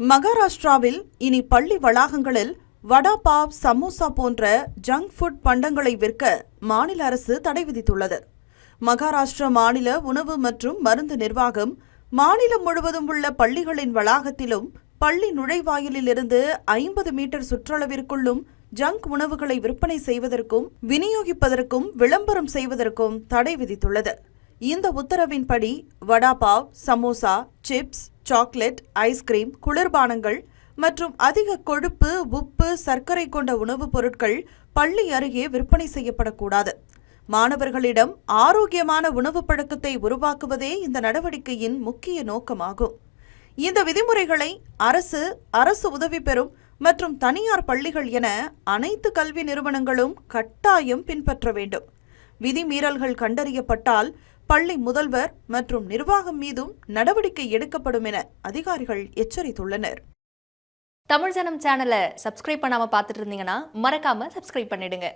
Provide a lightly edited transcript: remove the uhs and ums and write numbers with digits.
மகாராஷ்டிராவில் இனி பள்ளி வளாகங்களில் வடா பாவ், சமோசா போன்ற ஜங்க் ஃபுட் பண்டங்களை விற்க மாநில அரசு தடை விதித்துள்ளது. மகாராஷ்டிரா மாநில உணவு மற்றும் மருந்து நிர்வாகம் மாநிலம் முழுவதும் உள்ள பள்ளிகளின் வளாகத்திலும் பள்ளி நுழைவாயிலில் இருந்து 50 மீட்டர் சுற்றளவிற்குள்ளும் ஜங்க் உணவுகளை விற்பனை செய்வதற்கும் விநியோகிப்பதற்கும் விளம்பரம் செய்வதற்கும் தடை விதித்துள்ளது. இந்த உத்தரவின்படி vada pav, samosa, chips, chocolate, ice cream, குளிர்பானங்கள் மற்றும் அதிக கொழுப்பு, உப்பு, சர்க்கரை கொண்ட உணவுப் பொருட்கள் பள்ளி அருகே விற்பனை செய்யப்படக்கூடாது. மாணவர்களிடம் ஆரோக்கியமான உணவு பழக்கத்தை உருவாக்குவதே இந்த நடவடிக்கையின் முக்கிய நோக்கமாகும். இந்த விதிமுறைகளை அரசு உதவி பெறும் மற்றும் தனியார் பள்ளிகள் என அனைத்து கல்வி நிறுவனங்களும் கட்டாயம் பின்பற்ற வேண்டும். விதிமீறல்கள் கண்டறியப்பட்டால் பள்ளி முதல்வர் மற்றும் நிர்வாகம் மீதும் நடவடிக்கை எடுக்கப்படும் என அதிகாரிகள் எச்சரித்துள்ளனர். தமிழ் ஜனம் சேனலை சப்ஸ்கிரைப் பண்ணாம பார்த்துட்டு இருந்தீங்கன்னா மறக்காம சப்ஸ்கிரைப் பண்ணிடுங்க.